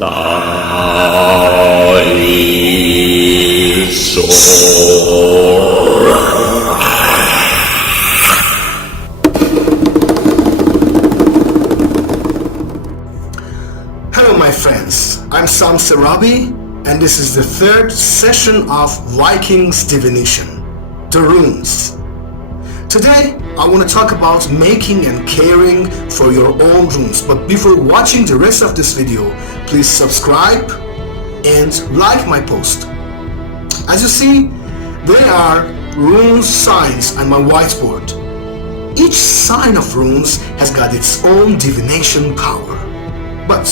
Hello my friends, I'm Sam Sarabi and this is the third session of Vikings Divination, the runes. Today I want to talk about making and caring for your own runes, but before watching the rest of this video, please subscribe and like my post. As you see, there are rune signs on my whiteboard. Each sign of runes has got its own divination power. But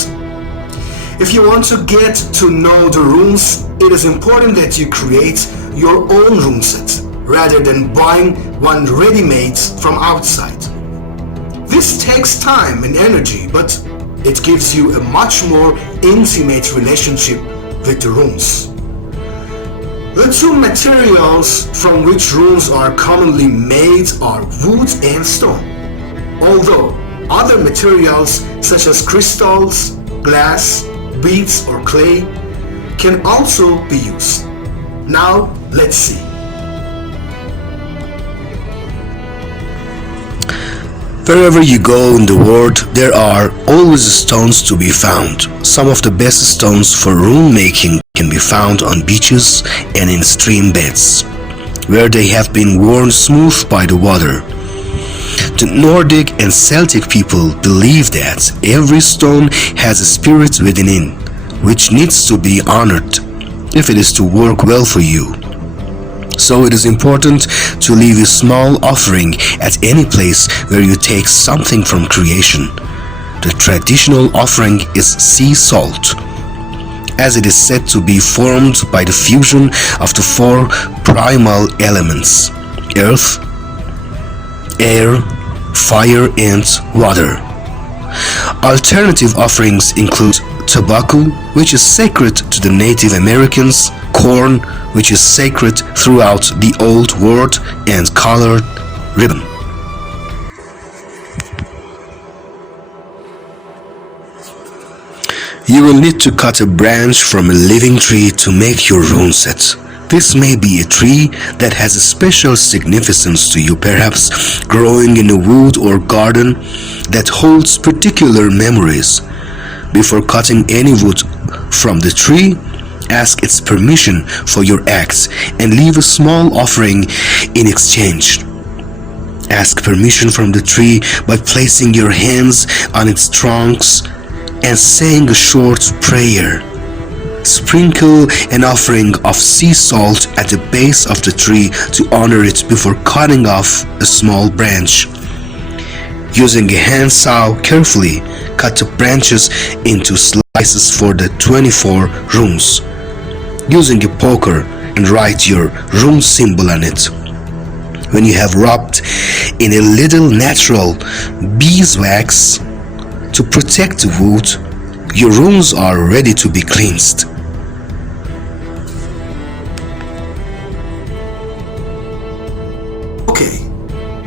if you want to get to know the runes, it is important that you create your own rune set rather than buying one ready-made from outside. This takes time and energy, but it gives you a much more intimate relationship with the runes. The two materials from which runes are commonly made are wood and stone, although other materials such as crystals, glass, beads or clay can also be used. Now let's see. Wherever you go in the world, there are always stones to be found. Some of the best stones for rune making can be found on beaches and in stream beds, where they have been worn smooth by the water. The Nordic and Celtic people believe that every stone has a spirit within it, which needs to be honored if it is to work well for you. So it is important to leave a small offering at any place where you take something from creation. The traditional offering is sea salt, as it is said to be formed by the fusion of the four primal elements: earth, air, fire and water. Alternative offerings include tobacco, which is sacred to the Native Americans, corn, which is sacred throughout the Old World, and colored ribbon. You will need to cut a branch from a living tree to make your rune set. This may be a tree that has a special significance to you, perhaps growing in a wood or garden that holds particular memories. Before cutting any wood from the tree, ask its permission for your acts and leave a small offering in exchange. Ask permission from the tree by placing your hands on its trunks and saying a short prayer. Sprinkle an offering of sea salt at the base of the tree to honor it before cutting off a small branch. Using a handsaw, carefully cut the branches into slices for the 24 runes. Using a poker, and write your rune symbol on it. When you have rubbed in a little natural beeswax to protect the wood, your runes are ready to be cleansed. Okay,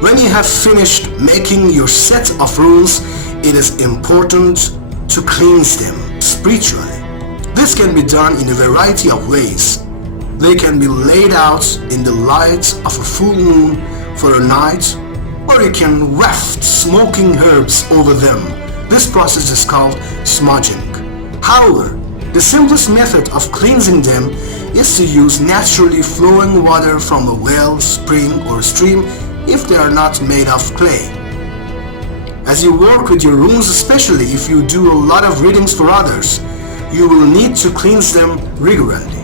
when you have finished making your set of runes, it is important to cleanse them spiritually. This can be done in a variety of ways. They can be laid out in the light of a full moon for a night, or you can waft smoking herbs over them. This process is called smudging. However, the simplest method of cleansing them is to use naturally flowing water from a well, spring or stream if they are not made of clay. As you work with your runes, especially if you do a lot of readings for others, you will need to cleanse them regularly.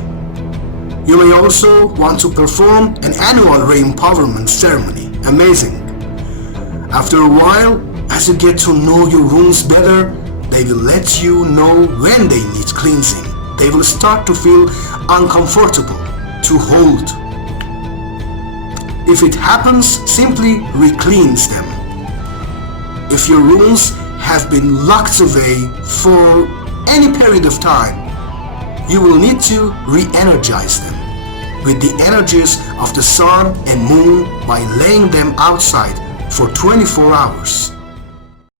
You may also want to perform an annual re-empowerment ceremony. Amazing! After a while, as you get to know your runes better, they will let you know when they need cleansing. They will start to feel uncomfortable to hold. If it happens, simply re-cleanse them. If your runes have been locked away for any period of time, you will need to re-energize them with the energies of the sun and moon by laying them outside for 24 hours.